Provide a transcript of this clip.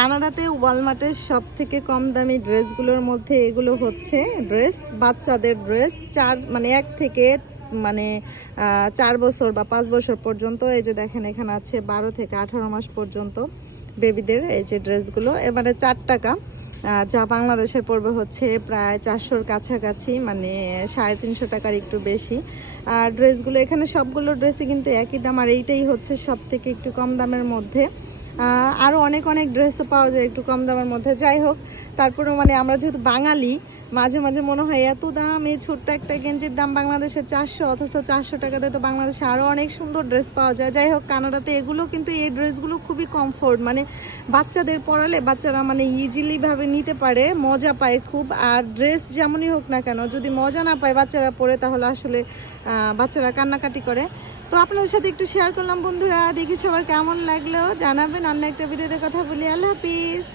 কানাডাতে ওয়ালমার্টের সব থেকে কম দামি ড্রেসগুলোর মধ্যে এগুলো হচ্ছে ড্রেস, বাচ্চাদের ড্রেস, 1 থেকে 4 বছর বা 5 বছর পর্যন্ত। এই যে দেখেন এখানে আছে 12 থেকে 18 মাস পর্যন্ত বেবিদের এই যে ড্রেসগুলো। এবারে 4 টাকা, যা বাংলাদেশের পড়বে হচ্ছে প্রায় 400-র কাছাকাছি, 350 টাকার একটু বেশি। আর ড্রেসগুলো এখানে সবগুলো ড্রেসই কিন্তু একই দাম, আর এইটাই হচ্ছে সব থেকে একটু কম দামের মধ্যে। আরও অনেক ড্রেসও পাওয়া যায় একটু কম দামের মধ্যে। যাই হোক, তারপরেও আমরা যেহেতু বাঙালি, মাঝে মাঝে মনে হয় এত দাম, এই ছোট্ট একটা গেঞ্জির দাম বাংলাদেশের 400, অথচ 400 টাকাতে তো বাংলাদেশে আরও অনেক সুন্দর ড্রেস পাওয়া যায়। যাই হোক, কানাডাতে এগুলো কিন্তু এই ড্রেসগুলো খুবই কমফোর্ট, বাচ্চাদের পরালে বাচ্চারা ইজিলি ভাবে নিতে পারে, মজা পায় খুব। আর ড্রেস যেমনই হোক না কেন, যদি মজা না পায় বাচ্চারা পরে, তাহলে আসলে বাচ্চারা কান্নাকাটি করে। তো আপনাদের সাথে একটু শেয়ার করলাম বন্ধুরা, দেখি সবার কেমন লাগলো জানাবেন। অন্য একটা ভিডিওতে কথা বলি। আল্লাহ হাফিজ।